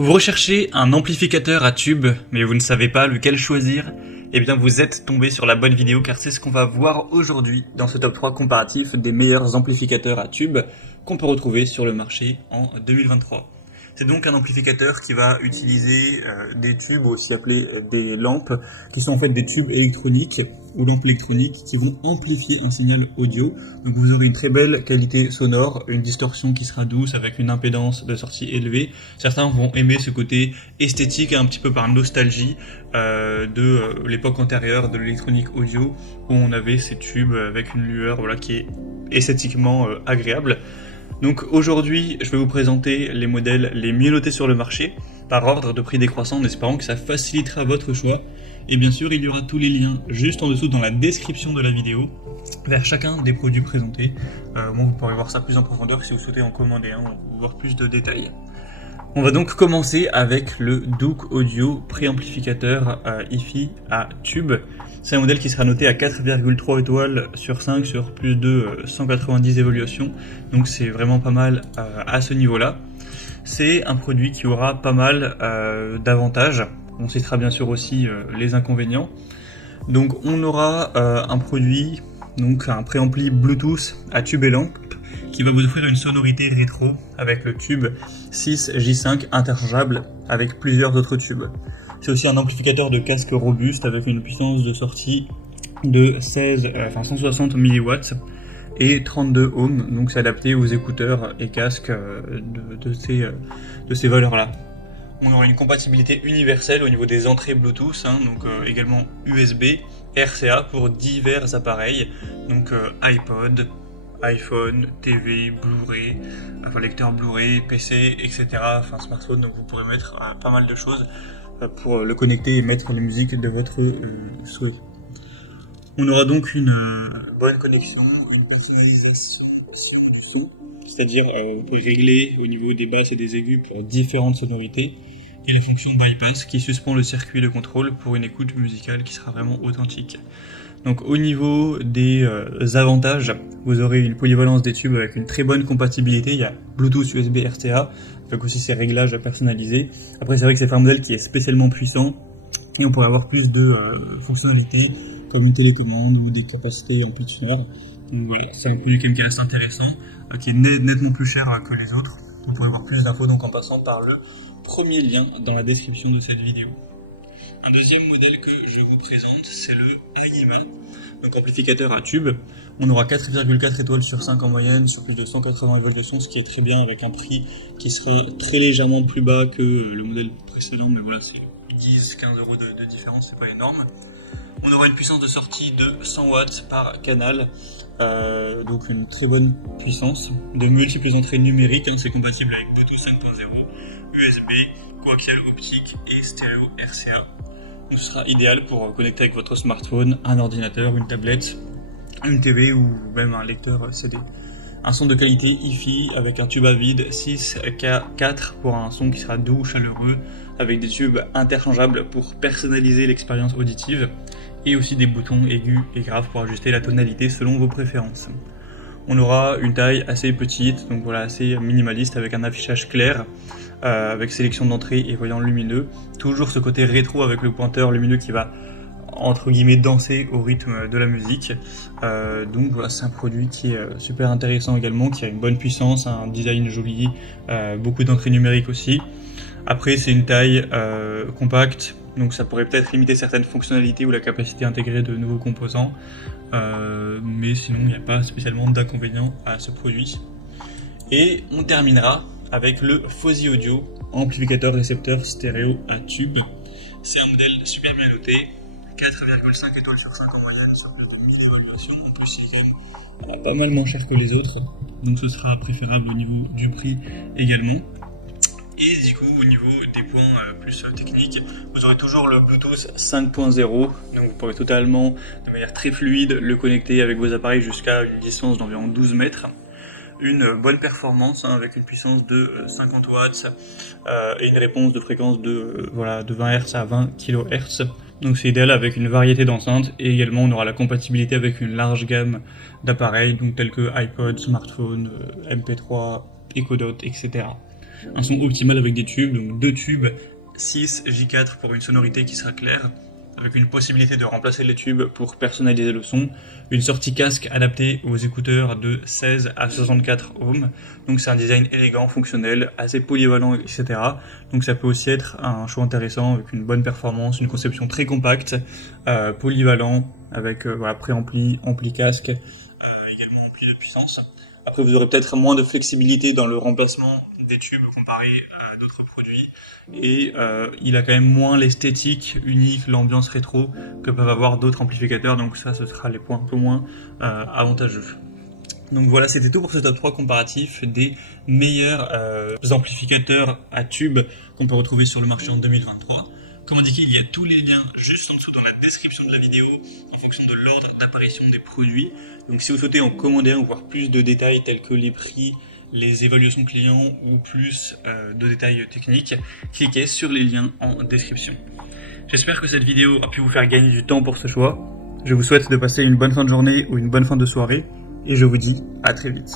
Vous recherchez un amplificateur à tube, mais vous ne savez pas lequel choisir? Eh bien vous êtes tombé sur la bonne vidéo car c'est ce qu'on va voir aujourd'hui dans ce top 3 comparatif des meilleurs amplificateurs à tube qu'on peut retrouver sur le marché en 2023. C'est donc un amplificateur qui va utiliser des tubes, aussi appelés des lampes, qui sont en fait des tubes électroniques ou lampes électroniques qui vont amplifier un signal audio. Donc vous aurez une très belle qualité sonore, une distorsion qui sera douce avec une impédance de sortie élevée. Certains vont aimer ce côté esthétique un petit peu par nostalgie de l'époque antérieure de l'électronique audio où on avait ces tubes avec une lueur qui est esthétiquement agréable. Donc aujourd'hui, je vais vous présenter les modèles les mieux notés sur le marché, par ordre de prix décroissant, en espérant que ça facilitera votre choix. Et bien sûr, il y aura tous les liens juste en dessous dans la description de la vidéo, vers chacun des produits présentés. Vous pourrez voir ça plus en profondeur si vous souhaitez en commander un ou voir plus de détails. On va donc commencer avec le Duke Audio préamplificateur hi-fi à tube. C'est un modèle qui sera noté à 4,3 étoiles sur 5 sur plus de 190 évaluations. Donc c'est vraiment pas mal à ce niveau-là. C'est un produit qui aura pas mal d'avantages. On citera bien sûr aussi les inconvénients. Donc on aura un produit, donc un préampli Bluetooth à tube et lampe, qui va vous offrir une sonorité rétro avec le tube 6J5 interchangeable avec plusieurs autres tubes. C'est aussi un amplificateur de casque robuste avec une puissance de sortie de 160 mW et 32 ohms, donc c'est adapté aux écouteurs et casques de ces valeurs-là. On aura une compatibilité universelle au niveau des entrées Bluetooth, donc également USB, RCA pour divers appareils, donc iPod, iPhone, TV, Blu-ray, lecteur Blu-ray, PC, etc. Smartphone, donc vous pourrez mettre pas mal de choses pour le connecter et mettre la musique de votre souhait. On aura donc une bonne connexion, une personnalisation du son, c'est-à-dire vous pouvez régler au niveau des basses et des aigus pour différentes sonorités, et la fonction bypass qui suspend le circuit de contrôle pour une écoute musicale qui sera vraiment authentique. Donc au niveau des avantages, vous aurez une polyvalence des tubes avec une très bonne compatibilité. Il y a Bluetooth, USB, RCA, avec aussi ces réglages personnalisés. Après c'est vrai que c'est un modèle qui est spécialement puissant et on pourrait avoir plus de fonctionnalités comme une télécommande ou des capacités en pitch sonore. Donc voilà, c'est un produit qui reste intéressant, qui est nettement plus cher que les autres. Vous pourrez voir plus d'infos donc en passant par le premier lien dans la description de cette vidéo. Un deuxième modèle que je vous présente, c'est le AIMA, donc amplificateur à tube. On aura 4,4 étoiles sur 5 en moyenne, sur plus de 180 évaluations, ce qui est très bien avec un prix qui sera très légèrement plus bas que le modèle précédent, mais voilà, c'est 10-15 euros de différence, c'est pas énorme. On aura une puissance de sortie de 100 watts par canal, donc une très bonne puissance, de multiples entrées numériques, c'est compatible avec Bluetooth 5.0, USB, coaxial optique et stéréo RCA. Donc ce sera idéal pour connecter avec votre smartphone, un ordinateur, une tablette, une TV ou même un lecteur CD. Un son de qualité hi-fi avec un tube à vide 6K4 pour un son qui sera doux, chaleureux, avec des tubes interchangeables pour personnaliser l'expérience auditive et aussi des boutons aigus et graves pour ajuster la tonalité selon vos préférences. On aura une taille assez petite, donc voilà, assez minimaliste avec un affichage clair, avec sélection d'entrée et voyant lumineux. Toujours ce côté rétro avec le pointeur lumineux qui va entre guillemets danser au rythme de la musique. Donc voilà, c'est un produit qui est super intéressant également, qui a une bonne puissance, un design joli, beaucoup d'entrées numériques aussi. Après c'est une taille compacte, donc ça pourrait peut-être limiter certaines fonctionnalités ou la capacité intégrée de nouveaux composants, mais sinon il n'y a pas spécialement d'inconvénients à ce produit. Et on terminera avec le Fosi Audio, amplificateur récepteur stéréo à tube. C'est un modèle super bien noté, 4,5 étoiles sur 5 en moyenne, sur plus de 1000 évaluations, en plus il est quand même pas mal moins cher que les autres, donc ce sera préférable au niveau du prix également. Et du coup au niveau des points plus techniques, vous aurez toujours le Bluetooth 5.0, donc vous pourrez totalement, de manière très fluide, le connecter avec vos appareils jusqu'à une distance d'environ 12 mètres. Une bonne performance avec une puissance de 50 watts et une réponse de fréquence de 20 Hz à 20 kHz. Donc c'est idéal avec une variété d'enceintes et également on aura la compatibilité avec une large gamme d'appareils donc tels que iPod, smartphone, MP3, Echo Dot, etc. un son optimal avec des tubes, donc 2 tubes 6 J4 pour une sonorité qui sera claire, avec une possibilité de remplacer les tubes pour personnaliser le son, une sortie casque adaptée aux écouteurs de 16 à 64 ohms, donc c'est un design élégant, fonctionnel, assez polyvalent, etc. Donc ça peut aussi être un choix intéressant avec une bonne performance, une conception très compacte, polyvalent, avec préampli, ampli casque, également ampli de puissance. Après, vous aurez peut-être moins de flexibilité dans le remplacement des tubes comparé à d'autres produits. Et il a quand même moins l'esthétique unique, l'ambiance rétro que peuvent avoir d'autres amplificateurs. Donc ça, ce sera les points un peu moins avantageux. Donc voilà, c'était tout pour ce top 3 comparatif des meilleurs amplificateurs à tubes qu'on peut retrouver sur le marché en 2023. Comme indiqué, il y a tous les liens juste en dessous dans la description de la vidéo en fonction de l'ordre d'apparition des produits. Donc si vous souhaitez en commander un ou voir plus de détails tels que les prix, les évaluations clients ou plus de détails techniques, cliquez sur les liens en description. J'espère que cette vidéo a pu vous faire gagner du temps pour ce choix. Je vous souhaite de passer une bonne fin de journée ou une bonne fin de soirée et je vous dis à très vite.